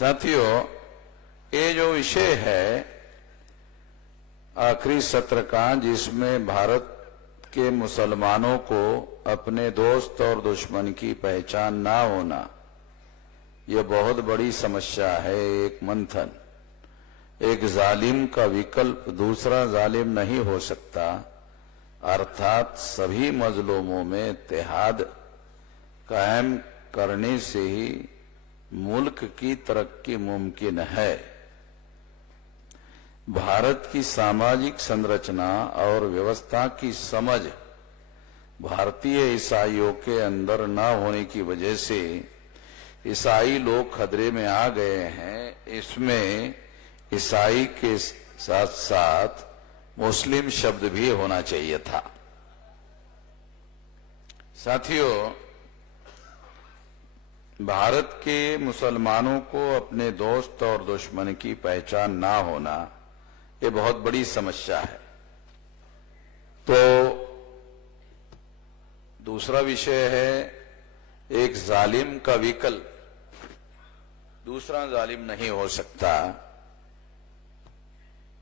साथियों, ये जो विषय है आखिरी सत्र का, जिसमें भारत के मुसलमानों को अपने दोस्त और दुश्मन की पहचान ना होना, यह बहुत बड़ी समस्या है। एक मंथन, एक जालिम का विकल्प दूसरा जालिम नहीं हो सकता, अर्थात सभी मजलूमों में इत्तेहाद कायम करने से ही मुल्क की तरक्की मुमकिन है। भारत की सामाजिक संरचना और व्यवस्था की समझ भारतीय ईसाइयों के अंदर न होने की वजह से ईसाई लोग खतरे में आ गए हैं। इसमें ईसाई के साथ साथ मुस्लिम शब्द भी होना चाहिए था। साथियों, भारत के मुसलमानों को अपने दोस्त और दुश्मन की पहचान ना होना, ये बहुत बड़ी समस्या है। तो दूसरा विषय है एक जालिम का विकल्प दूसरा जालिम नहीं हो सकता।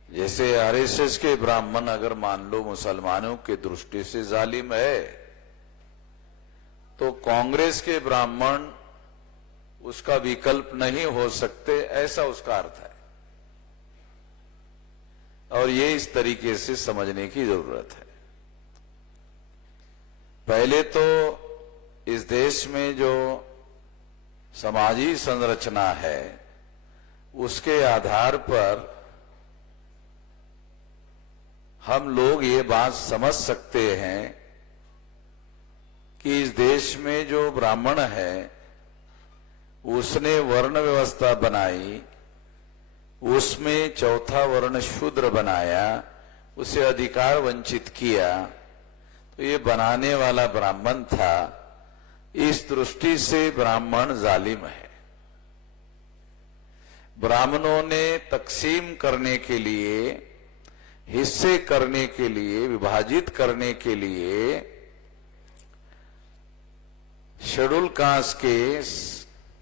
जैसे आरएसएस के ब्राह्मण अगर मान लो मुसलमानों की दृष्टि से जालिम है, तो कांग्रेस के ब्राह्मण उसका विकल्प नहीं हो सकते, ऐसा उसका अर्थ है। और ये इस तरीके से समझने की जरूरत है। पहले तो इस देश में जो समाजी संरचना है, उसके आधार पर हम लोग ये बात समझ सकते हैं कि इस देश में जो ब्राह्मण है उसने वर्ण व्यवस्था बनाई, उसमें चौथा वर्ण शूद्र बनाया, उसे अधिकार वंचित किया, तो ये बनाने वाला ब्राह्मण था। इस दृष्टि से ब्राह्मण जालिम है। ब्राह्मणों ने तकसीम करने के लिए, हिस्से करने के लिए, विभाजित करने के लिए शेड्यूल कास्ट के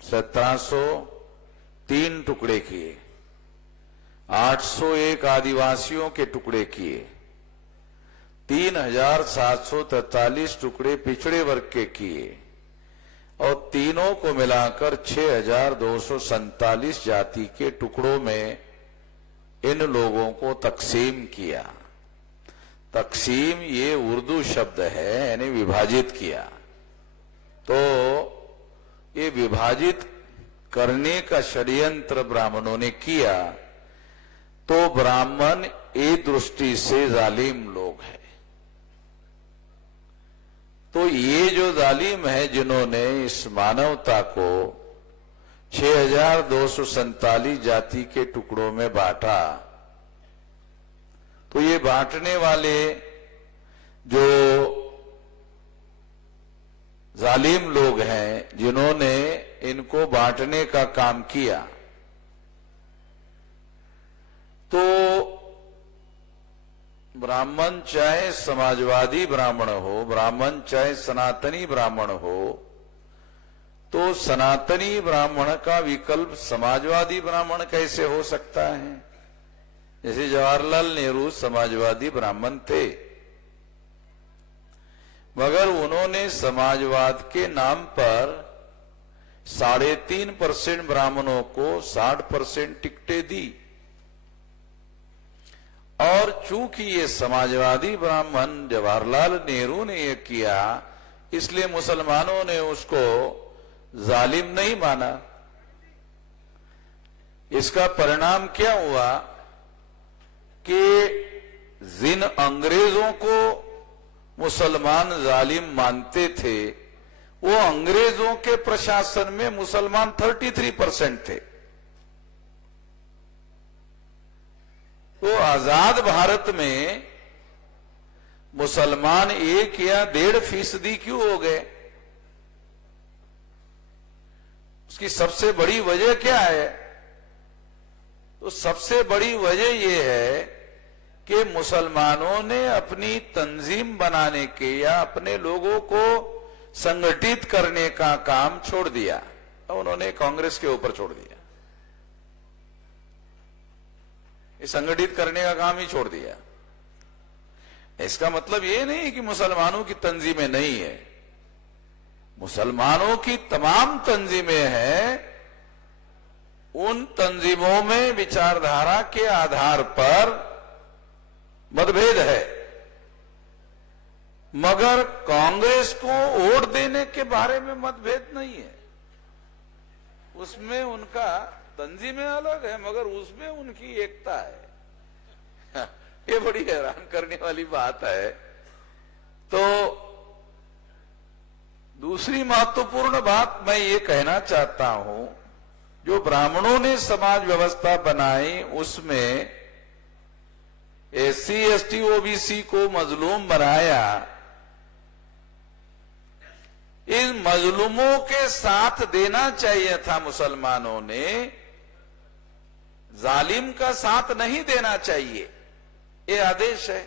1703 टुकड़े किए, 801 आदिवासियों के टुकड़े किए, 3743 टुकड़े पिछड़े वर्ग के किए और तीनों को मिलाकर 6247 जाति के टुकड़ों में इन लोगों को तकसीम किया। तकसीम ये उर्दू शब्द है, यानी विभाजित किया। तो ये विभाजित करने का षड्यंत्र ब्राह्मणों ने किया, तो ब्राह्मण एक दृष्टि से जालिम लोग हैं। तो ये जो जालिम है, जिन्होंने इस मानवता को 6247 जाति के टुकड़ों में बांटा, तो ये बांटने वाले जो जालिम लोग हैं, जिन्होंने इनको बांटने का काम किया, तो ब्राह्मण चाहे समाजवादी ब्राह्मण हो, ब्राह्मण चाहे सनातनी ब्राह्मण हो, तो सनातनी ब्राह्मण का विकल्प समाजवादी ब्राह्मण कैसे हो सकता है? जैसे जवाहरलाल नेहरू समाजवादी ब्राह्मण थे, मगर उन्होंने समाजवाद के नाम पर 3.5% ब्राह्मणों को 60% टिकटें दी। और चूंकि ये समाजवादी ब्राह्मण जवाहरलाल नेहरू ने ये किया, इसलिए मुसलमानों ने उसको जालिम नहीं माना। इसका परिणाम क्या हुआ कि जिन अंग्रेजों को मुसलमान जालिम मानते थे, वो अंग्रेजों के प्रशासन में मुसलमान 33% थे। तो आजाद भारत में मुसलमान 1 या 1.5% क्यों हो गए? उसकी सबसे बड़ी वजह क्या है? तो सबसे बड़ी वजह यह है कि मुसलमानों ने अपनी तंजीम बनाने के या अपने लोगों को संगठित करने का काम छोड़ दिया, उन्होंने कांग्रेस के ऊपर छोड़ दिया। ये संगठित करने का काम ही छोड़ दिया। इसका मतलब ये नहीं कि मुसलमानों की तंजीमें नहीं है, मुसलमानों की तमाम तंजीमें हैं। उन तंजीमों में विचारधारा के आधार पर मतभेद है, मगर कांग्रेस को वोट देने के बारे में मतभेद नहीं है। उसमें उनका तंजीमें अलग है, मगर उसमें उनकी एकता है। ये बड़ी हैरान करने वाली बात है। तो दूसरी महत्वपूर्ण बात मैं ये कहना चाहता हूं, जो ब्राह्मणों ने समाज व्यवस्था बनाई उसमें एससी एसटी ओबीसी को मजलूम बनाया। इन मजलूमों के साथ देना चाहिए था मुसलमानों ने, जालिम का साथ नहीं देना चाहिए। ये आदेश है,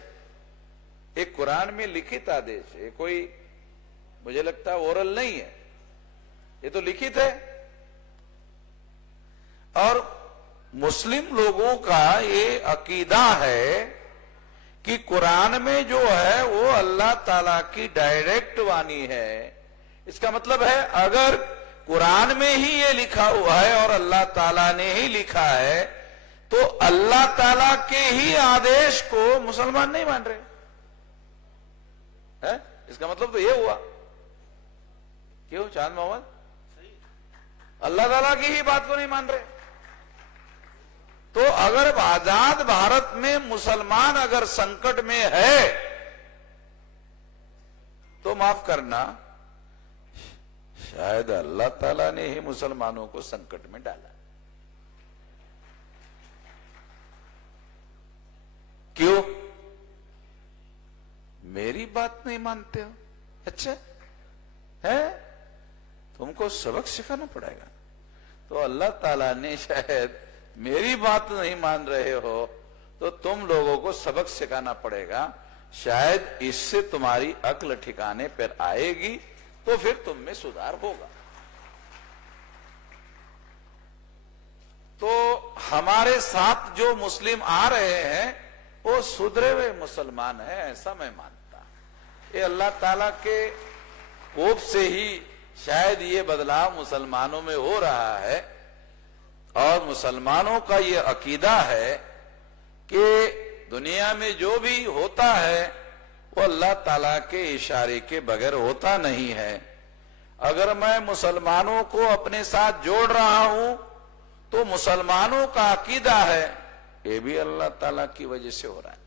एक कुरान में लिखित आदेश है, कोई मुझे लगता है ओरल नहीं है, ये तो लिखित है। और मुस्लिम लोगों का ये अकीदा है कि कुरान में जो है वो अल्लाह ताला की डायरेक्ट वाणी है। इसका मतलब है अगर कुरान में ही ये लिखा हुआ है और अल्लाह ताला ने ही लिखा है, तो अल्लाह ताला के ही आदेश को मुसलमान नहीं मान रहे है। इसका मतलब तो ये हुआ, क्यों चांद मोहम्मद, अल्लाह ताला की ही बात को नहीं मान रहे। तो अगर आजाद भारत में मुसलमान अगर संकट में है, तो माफ करना, शायद अल्लाह ताला ने ही मुसलमानों को संकट में डाला। क्यों? मेरी बात नहीं मानते हो? अच्छा है, तुमको सबक सिखाना पड़ेगा। तो अल्लाह ताला ने शायद मेरी बात नहीं मान रहे हो तो तुम लोगों को सबक सिखाना पड़ेगा, शायद इससे तुम्हारी अक्ल ठिकाने पर आएगी, तो फिर तुम में सुधार होगा। तो हमारे साथ जो मुस्लिम आ रहे हैं वो सुधरे हुए मुसलमान हैं, ऐसा मैं मानता। ये अल्लाह ताला के कोप से ही शायद ये बदलाव मुसलमानों में हो रहा है। और मुसलमानों का ये अकीदा है कि दुनिया में जो भी होता है वो अल्लाह ताला के इशारे के बगैर होता नहीं है। अगर मैं मुसलमानों को अपने साथ जोड़ रहा हूं तो मुसलमानों का अकीदा है ये भी अल्लाह ताला की वजह से हो रहा है,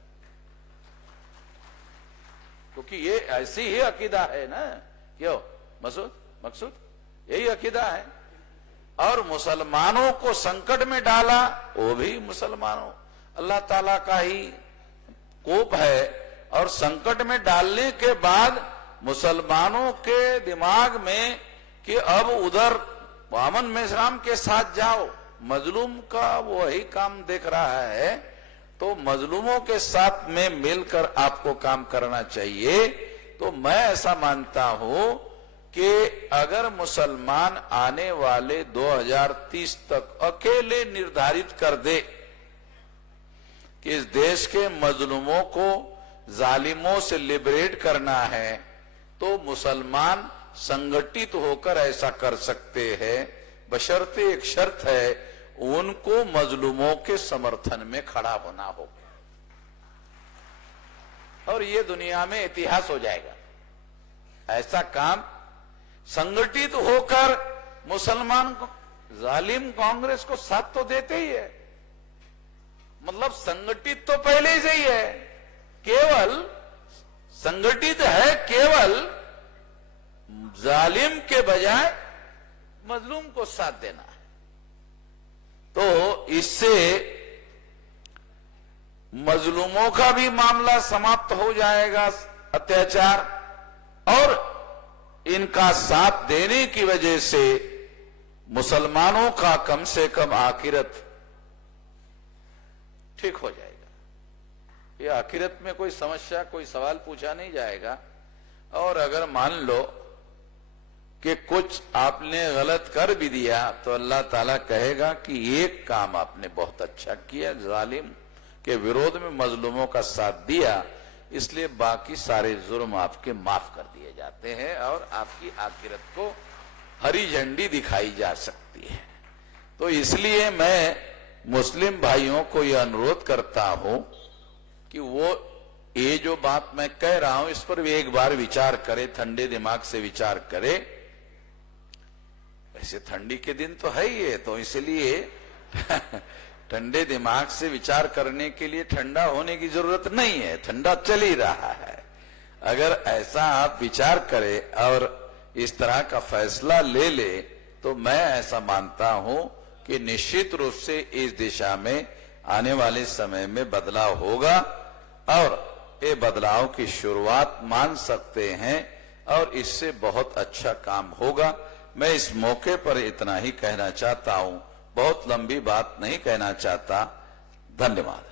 क्योंकि ये ऐसी ही अकीदा है ना। क्यों मकसूद यही अकीदा है। और मुसलमानों को संकट में डाला वो भी मुसलमानों अल्लाह ताला का ही कोप है। और संकट में डालने के बाद मुसलमानों के दिमाग में कि अब उधर अमन मेजराम के साथ जाओ, मजलूम का वही काम देख रहा है। तो मजलूमों के साथ में मिलकर आपको काम करना चाहिए। तो मैं ऐसा मानता हूं कि अगर मुसलमान आने वाले 2030 तक अकेले निर्धारित कर दे कि इस देश के मजलूमों को जालिमों से लिबरेट करना है, तो मुसलमान संगठित होकर ऐसा कर सकते हैं, बशर्ते एक शर्त है, उनको मजलूमों के समर्थन में खड़ा होना हो। और ये दुनिया में इतिहास हो जाएगा। ऐसा काम संगठित होकर मुसलमान को, जालिम कांग्रेस को साथ तो देते ही है, मतलब संगठित तो पहले से ही है, केवल संगठित है केवल जालिम के बजाय मजलूम को साथ देना है। तो इससे मजलूमों का भी मामला समाप्त हो जाएगा, अत्याचार, और इनका साथ देने की वजह से मुसलमानों का कम से कम आखिरत ठीक हो जाएगा। ये आखिरत में कोई समस्या, कोई सवाल पूछा नहीं जाएगा। और अगर मान लो कि कुछ आपने गलत कर भी दिया तो अल्लाह ताला कहेगा कि एक काम आपने बहुत अच्छा किया, जालिम के विरोध में मजलूमों का साथ दिया, इसलिए बाकी सारे जुर्म आपके माफ कर दिए जाते हैं और आपकी आखिरत को हरी झंडी दिखाई जा सकती है। तो इसलिए मैं मुस्लिम भाइयों को यह अनुरोध करता हूं कि वो ये जो बात मैं कह रहा हूं इस पर भी एक बार विचार करें, ठंडे दिमाग से विचार करें। वैसे ठंडी के दिन तो है ही है, तो इसलिए ठंडे दिमाग से विचार करने के लिए ठंडा होने की जरूरत नहीं है, ठंडा चल ही रहा है। अगर ऐसा आप विचार करें और इस तरह का फैसला ले ले तो मैं ऐसा मानता हूं कि निश्चित रूप से इस दिशा में आने वाले समय में बदलाव होगा और ये बदलाव की शुरुआत मान सकते हैं और इससे बहुत अच्छा काम होगा। मैं इस मौके पर इतना ही कहना चाहता हूं, बहुत लंबी बात नहीं कहना चाहता। धन्यवाद।